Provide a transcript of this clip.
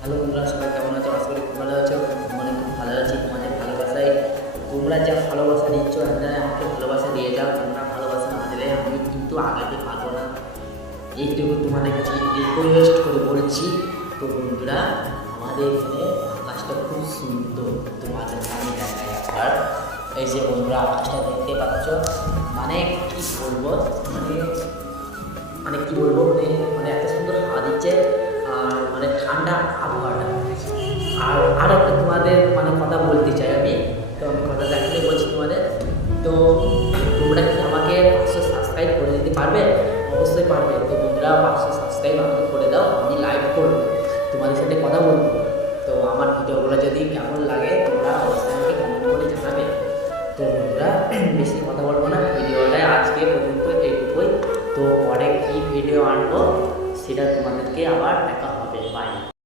Hello বন্ধুরা, সবাই কেমন আছো? আশা করি খুব ভালো আছো। মানে খুব ভালো আছি, তোমাদের ভালোবাসায়। তোমরা যা ভালোবাসা দিচ্ছ একদম আমাকে ভালোবাসা দিয়ে যাও তোমরা ভালোবাসা না দিলে আমি কিন্তু আগাতে পারব না। এইটুকু তোমাদের কাছে রিকোয়েস্ট করে বলছি। তো বন্ধুরা, আমাদের এখানে আকাশটা খুব সুন্দর। তোমাদের আমি দেখাই আর এই যে বন্ধুরা, আকাশটা দেখতে পাচ্ছ। মানে কি বলব? মানে মানে কি বলব? মানে মানে এত সুন্দর হাওয়া দিচ্ছে। আর একটা তোমাদের মানে কথা বলতে চাই আমি। তো আমি কথা দেখাতে বলছি তোমাদের। তো তোমরা কি আমাকে পাঁচশো সাবস্ক্রাইব করে দিতে পারবে? অবশ্যই পারবে। তো তোমরা পাঁচশো সাবস্ক্রাইব আমাকে করে দাও, আমি লাইভ করব। তোমাদের সাথে কথা বলব। তো আমার ভিডিওগুলো যদি কেমন লাগে, তোমরা অবশ্যই আমাকে কমেন্ট করে জানাবে। তো বন্ধুরা, বেশি কথা বলব না। ভিডিওটা আজকে পর্যন্ত এইটুকুই। তো পরে কী ভিডিও আনব, সেটা তোমাদেরকে আবার দেখা